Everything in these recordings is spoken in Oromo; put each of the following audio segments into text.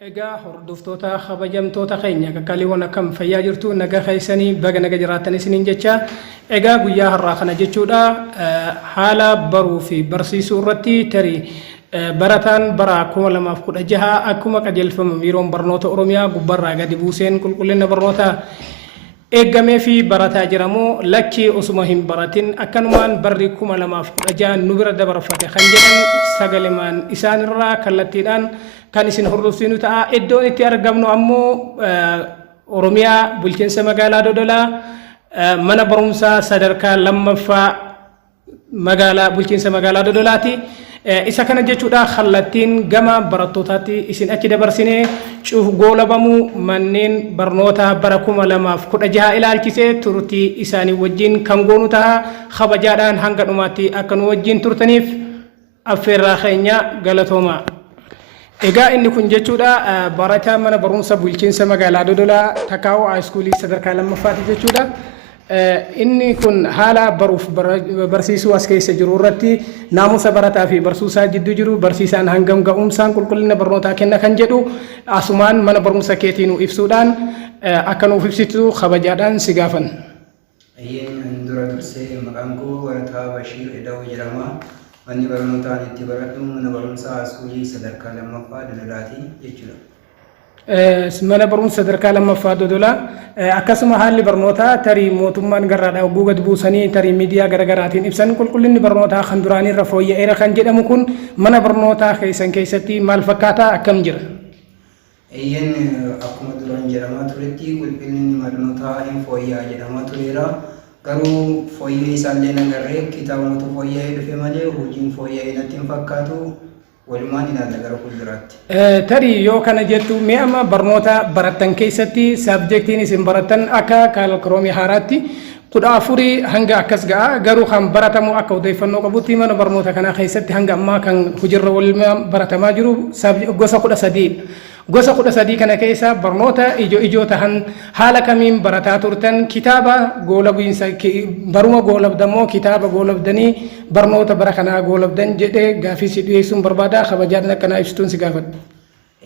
Egaa hordoftoota kabajamtoota keenya qaqqaliiwwan akkam fayyaa jirtu nagaa keessanii baga naga jiraattan isiniin jecha egaa guyyaa har'aa kana jechuudha haala baruu fi barsiisuu irratti tarii barataan bara 2016 akkuma qajeelfama biiroon barnoota Oromiyaa gubbarraa gadi buuseen qulqullina barnoota eegamee fi barataa jiramoo lakkii osuma hin baratin akkanumaan barri 2016 nu bira dabarfate kan jedhan sagalemaan isaanirraa kallattiidhaan kan isin hordofsiinu ta'a. Iddoon itti argamnu ammoo Oromiyaa bulchiinsa magaalaa Dodolaa mana barumsaa sadarkaa lammaffaa magaalaa bulchiinsa magaalaa Dodolaati. Isa kana jechuudha kallattiin gama barattootaatti isin achi dabarsinee goolabamuu manneen barnoota bara 2016 ilaalchisee turtii isaanii wajjin kan goonu ta'a. Kabajaadhaan hanga dhumaatti akka nu wajjin turtaniif affeerraa keenya galatooma. Egaa inni kun jechuudha barataa mana barumsa bulchiinsa magaalaa Dodolaa Takaa'oo Haayiskuulii sadarkaa lammaffaati jechuudha. Inni kun haala baruuf barsiisuu as keessa jiru irratti naamusa barataa fi barsiisaa jidduu jiru barsiisaan hangam ga'umsaan qulqullina barnootaa kenna kan jedhu asumaan mana barumsa keetii nu ibsuudhaan akka nuuf ibsitu kabajaadhaan si gaafan. Ayyeen dura dursee maqaan koo Barataa Bashiir Eda'uu jedhama. Manni barnootaan itti baradhu mana barumsaa Haayiskuulii sadarkaa lammaffaa Dodolaati jechuudha. Mana barumsa sadarkaa lammaffaa Dodolaa akkasuma haalli barnootaa tarii mootummaan garraadhaa oguu gad buusanii tarii miidiyaa garaagaraatiin ibsan qulqullinni barnootaa kan duraanii irra fooyya'eera kan jedhamu kun mana barnootaa keessatti maal fakkaataa akkam jira? Ayyeen akkuma duraan jedhamaa turetti qulqullinni barnootaa hin fooyya'aa jedhamaa tureera. Garuu fooyya'ee isaallee nagarree kitaabota fooyya'ee dhufe malee hojiin fooyya'ee natti hin fakkaatu. Walumaan ilaalla gara fuulduraatti. Tarii yoo kana jettu mee amma barnoota barattan keessatti saabjektiin isin barattan akka kaalkuroomii haaraatti 14 hanga akkas ga'a garuu kan baratamu akka odeeffannoo qabutti mana barnoota kana keessatti hanga ammaa kan hojiirra walumaan baratamaa jiru gosa 13. Gosa 13 kana keessa barnoota ijoo tahan haala kamiin barataa turtan kitaaba goolabinsa baruma goolabdamoo kitaaba goolabdanii barnoota bara kanaa goolabdan jedhee gaafii si dhiyeessuun barbaada kabajaadhaan akkanaa ibsituun si gaafadha.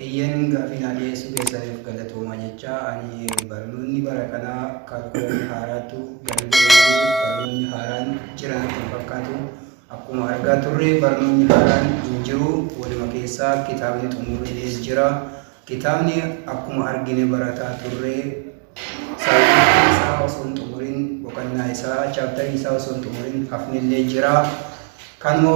Ayyeen gaafii na dhiyeessuu keessaniif galatooma jecha ani barnoonni bara kanaa kaalkuleetii haaraatu barnoonni haaraan jiran kan fakkaatu akkuma argaa turre barnoonni haaraan hin jiru waluma keessaa kitaabni xumurriilees jira. Kitaabni akkuma argine barataa turre saayintii isaa osoo hin xumurin boqonnaa isaa chaaptarii isaa osoo hin xumurin hafnillee jira. Kanuma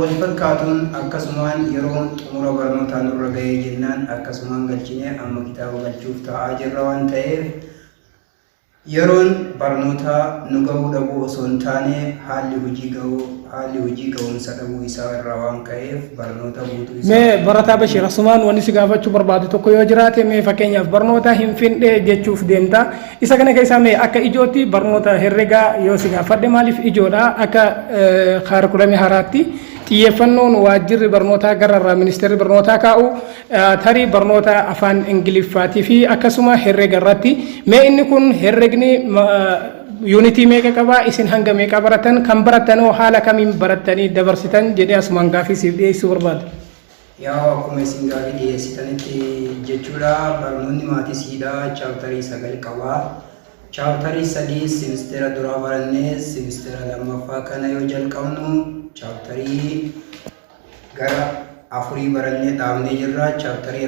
wal fakkaatuun akkasumaan yeroo xumura barnootaa nurra gahee jennaan akkasumaan galchine amma kitaaba galchuuf taa'aa jirra waan ta'eef yeroon barnootaa nu gahuu dhabuu osoo hin taane haalli hojii ga'umsa dhabuu isaa irraa waan ka'eef barnoota guutuu isaa. Mee barataa Bashiir asumaan wanni si gaafachuu barbaadu tokko yoo jiraate mee fakkeenyaaf barnoota hin findhee jechuuf deemta. Isa kana keessaa mee akka ijootti barnoota herregaa yoo si gaafadhe maaliif ijoodha akka kaalkulamii haaraatti xiyyeeffannoon waajjirri barnootaa gararraa ministeerri barnootaa kaa'u tarii barnoota afaan ingiliffaatii fi akkasuma herrega irratti mee inni kun herregni yuunitii meeqa qabaa isin hanga meeqa baratan kan baratanoo haala kamiin baratanii dabarsitan jedhee asumaan gaafii siif dhiyeessuu barbaada. Yaa akkuma isin gaafii dhiyeessitanitti jechuudha barnoonni maatisiidhaa chaaptarii 9 qabaa. Chaaptarii 3 simisteera duraa barannee simisteera lammaffaa kana yoo jalqabnu chaaptarii gara 4 barannee dhaabnee jirra. Chaaptarii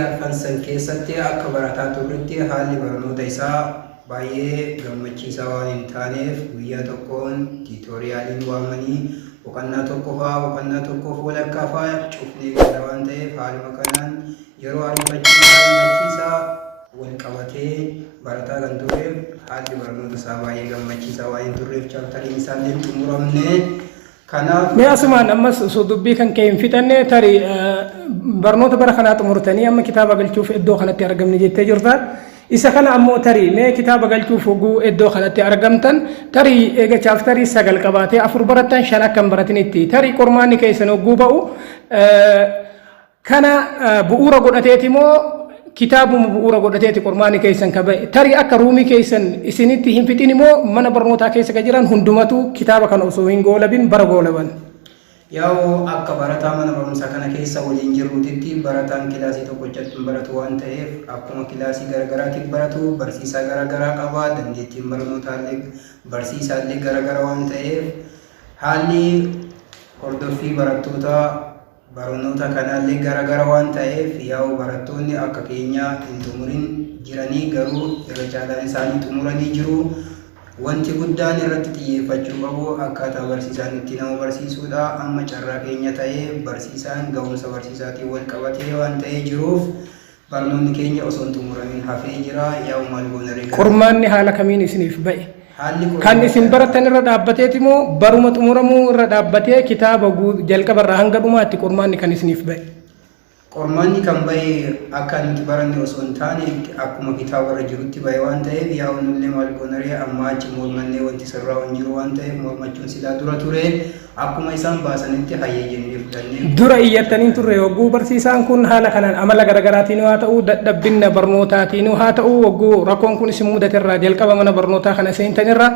arfansan keessatti akka barataa turretti haalli barnoota isaa baay'ee gammachiisaa waan hin taaneef guyyaa tokkoon tiitooriyaaliin waamanii boqonnaa tokkoof walakkaa fa'aa cufnee gara waan ta'eef haaluma kanaan yeroo ariifachiisaa wal qabatee barataa kan tureef haalli barnoota isaa baay'ee gammachiisaa waan hin turreef chaaptariin isaallee xumuramne. Kanaaf mee asumaan ammas osoo dubbii kan ka'e hin fixanne tarii barnoota bara kanaa xumurtanii amma kitaaba galchuuf iddoo kanatti argamne jettee jirta. Isa kana ammoo tarii mee kitaaba galchuuf oguu iddoo kanatti argamtan tarii eega chaaptarii 9 qabaatee 4 barattan 5 akkan baratinitti tarii qormaanni keessan oguu ba'u kana bu'uura godhateeti moo kitaabuma bu'uura godhateeti qormaanni keessan kabae tarii akka ruumii keessan isinitti hin fixin immoo mana barnootaa keessa jiran hundumatu kitaaba kana osoo hin goolabin bara goolaban. Yaa'u akka barataa mana barumsaa kana keessa waliin jirruutitti barataan kilaasii tokkochatti baratu waan ta'eef akkuma kilaasii garagaraatiif baratu barsiisaa garagaraa qaba dandeettiin barnootaallee barsiisaallee garagara waan ta'eef haalli hordoffii barattoota barnoota kanaallee garagara waan ta'eef yaa'u barattoonni akka keenya hin xumurin jiranii garuu irra caalaan isaanii xumuranii jiru. Wanti guddaan irratti xiyyeeffachuu qabu akkaataa barsiisaan itti nama barsiisuudha. Amma carraa keenya ta'ee barsiisaan ga'umsa barsiisaatiin wal qabatee waan ta'ee jiruuf barnoonni keenya osoo hin xumuramin hafee jira. Yaa'u maal goona reegaa. Qormaanni haala kamiin isiniif ba'e? Kan isin baratan irra dhaabbateeti moo baruma xumuramuu irra dhaabbatee kitaaba jalqabarraa hanga dhumaatti qormaanni kan isiniif ba'e? Qormaanni kan ba'e akka nuti baranne osoo hin taane akkuma kitaabarra jirutti ba'e waan ta'eef yaa'u nullee maal goonaree amma achi mormannee wanti sirraa hin jiru waan ta'eef mormachuun silaa dura ture akkuma isaan baasanitti hayyee jennee fudhannee. Dura iyyattanii turre hogguu barsiisaan kun haala kanaan amala garagaraatiin haa ta'u dadhabbinna barnootaatiin haa ta'u hogguu rakkoon kun isin mudaterraa jalqaba mana barnootaa kana seentanirra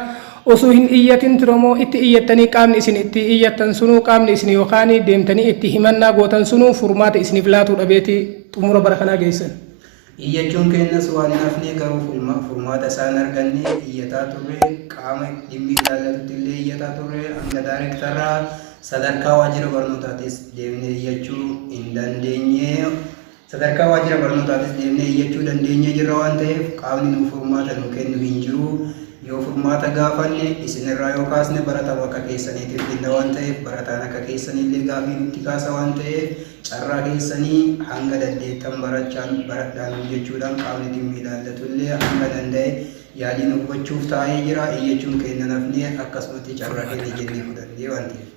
osoo hin iyyatin turemoo itti iyyattanii qaamni isin itti iyyattan sunuu qaamni isin yookaan deemtanii itti himannaa gootan sunuu furmaata isiniif laatu dhabeeti xumura bara kanaa geessan. Iyyachuun keenyas waan hafnee garuu furmaata isaan arganne iyyataa turre qaama dhimmi ilaallatutti illee iyyataa turre hanga daayirektarraa sadarkaa waajjira barnootaatis deemnee iyyachuu hin dandeenye. Sadarkaa waajjira barnootaatis deemnee iyyachuu dandeenye jirra waan ta'eef qaamni nuuf furmaata nu kennu hin jiru. Yoo furmaata gaafanne isinirraa yoo kaasne barataa akka keessaniitiif kenna waan ta'eef barataan akka keessanillee gaafii nutti kaasa waan ta'eef carraa keessanii hanga dandeettan baradhaan jechuudhaan qaamni dhimmi ilaallatullee hanga danda'e yaalii nu gochuuf taa'ee jira. Iyyachuun keenya nafnee akkasumatti carraa keenya jennee fudhannee waan ta'eef.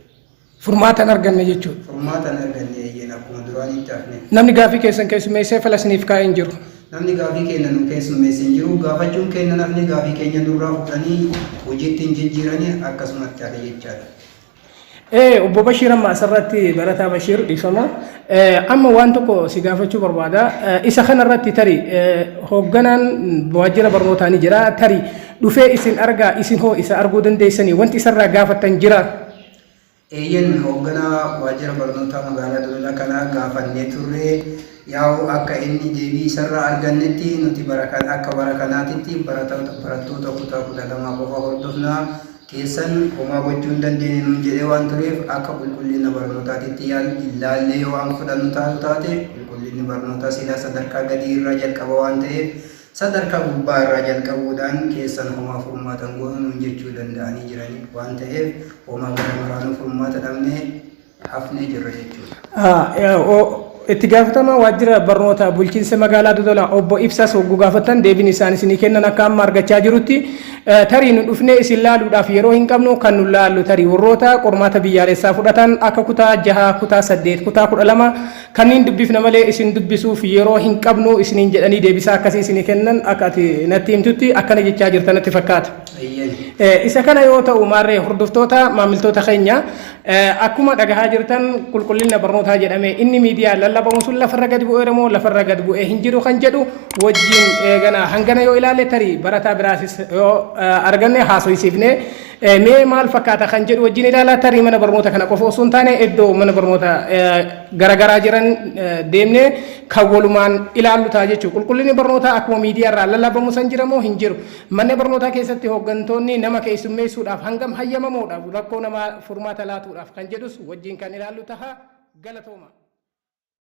Furmaatan arganne jechuudha. Furmaatan arganne eeyyeen akkuma duraanitti hafne. Namni gaafii keessan keessummeessee falasiniif kaa'ee hin jiru. Namni gaafii keenya nu keessummeessee hin jiru. Gaafachuun keenya nafni gaafii keenya durraa fudhanii hojiitti hin jijjiiranii akkasumatti hafe jechaadha. Obbo Bashir amma asirratti barataa Bashir dhiifama. Amma waan tokko si gaafachuu barbaada. Isa kanarratti tarii hoogganaan waajjira barnootaa ni jira. Tarii dhufee isin argaa isin hoo isa arguu dandeessanii wanti isarraa gaafattan jira. Eeyyen hoogganaa waajjira barnootaa magaalaa Dolola kanaa gaafannee turre yaa'u akka inni deebii isarraa argannetti nuti akka bara kanaatitti barattoota kutaa 12 qofa hordofnaa keessan homaa gochuu hin dandeenye nuun jedhee waan tureef akka qulqullina barnootaatitti ilaallee waan fudhannu taate qulqullinni barnootaa silaa sadarkaa gadii irraa jalqaba waan ta'eef sadarkaa gubbaa irraa jalqabuudhaan keessan homaa furmaatan goonuu jechuu danda'anii jiranii waan ta'eef homaa gara maraanuu furmaata dhabnee hafnee jirra jechuudha. Itti gaafatama waajjira barnoota bulchiinsa magaalaa Dodolaa obbo Ibsas hogguu gaafatan deebiin isaan isinii kennan akka amma argachaa jirutti tarii nu dhufnee isin laaluudhaaf yeroo hin qabnu kan nu laallu tarii warroota qormaata biyyaalessaa fudhatan akka kutaa 6 kutaa 8 kutaa 12 kanneen dubbifna malee isin dubbisuuf yeroo hin qabnu isiniin jedhanii deebisaa akkasii isinii kennan akka ati natti himtutti akkana jechaa jirtan natti fakkaata. Isa kana yoo ta'u maarree hordoftoota maamiltoota keenya akkuma dhagahaa jirtan qulqullina barnootaa jedhame inni miidiyaa lallabamu sun lafarra gad bu'eera moo lafarra gad bu'ee hin jiru kan jedhu wajjin eegana hangana yoo ilaalle tarii barataa biraasis yoo arganne haasoysiifne mee maal fakkaata kan jedhu wajjin ilaalaa tarii mana barnoota kana qofa osoo hin taane iddoo mana barnoota garagaraa jiran deemne kan walumaan ilaallu ta'a jechuudha. Qulqullinni barnootaa akkuma miidiyaa irraa lallabamu san jira moo hin jiru? Manni barnootaa keessatti hooggantoonni nama keessummeessuudhaaf hangam hayyamamuudhaaf rakkoo namaa furmaata laatuudhaaf kan jedhus wajjin kan ilaallu ta'a. Galatooma.